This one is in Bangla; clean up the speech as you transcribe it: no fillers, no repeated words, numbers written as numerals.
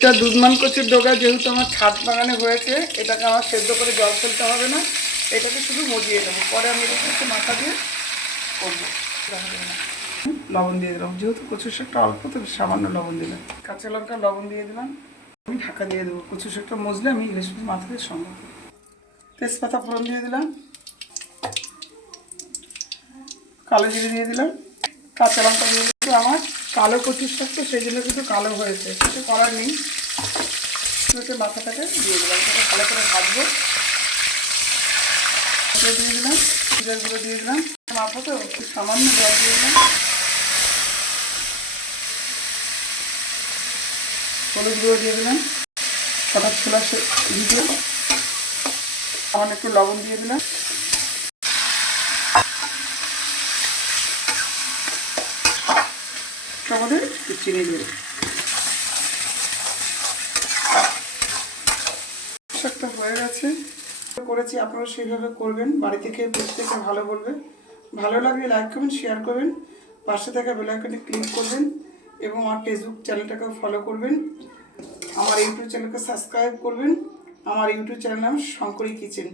এটা দুধমান কচুর ডগা যেহেতু আমার ছাদ বাগানে হয়েছে, এটাকে আমার সেদ্ধ করে জল ফেলতে হবে না, এটাকে শুধু মজিয়ে দেবো। পরে আমি এটাকে একটু মাথা দিয়ে করবো। লবণ দিয়ে দিলাম, যেহেতু কচুর শাকটা অল্প তো সামান্য লবণ দিলাম। কাঁচা লঙ্কা লবণ দিয়ে দিলাম। আমি ঢাকা দিয়ে দেবো। কচুর শাকটা মজলে আমি ইলিশ মাথা দিয়ে সম্ভব। তেজপাতা ফোড়ন দিয়ে দিলাম, কালো জিরে দিয়ে দিলাম, কাঁচা লঙ্কা দিয়ে দিচ্ছি। আমার কালো কচুর শাক তো সেই জন্য কিন্তু কালো হয়েছে, কিছু করার নেই। মাথাটাকে দিয়ে দিলাম, এটাকে ভালো করে ভাজবো। দিয়ে দিলাম জিরার গুঁড়ো দিয়ে দিলাম, মাথা তো সামান্য জল দিয়ে দিলাম, হলুদ গুঁড়ো দিয়ে দিলাম, হঠাৎ ছোলা ভিজে আমার একটু লবণ দিয়ে দিলাম, আমাদের একটু চিনি দিয়ে শাকটা হয়ে গেছে। করেছি, আপনারা সেইভাবে করবেন। বাড়িতে খেয়ে প্রত্যেকে ভালো বলবে। ভালো লাগলে লাইক করবেন, শেয়ার করবেন, পাশে থাকা বেল আইকনে ক্লিক করবেন এবং আমার ফেসবুক চ্যানেলটাকেও ফলো করবেন। আমার ইউটিউব চ্যানেলকে সাবস্ক্রাইব করবেন। আমার ইউটিউব চ্যানেল নাম শঙ্করী কিচেন।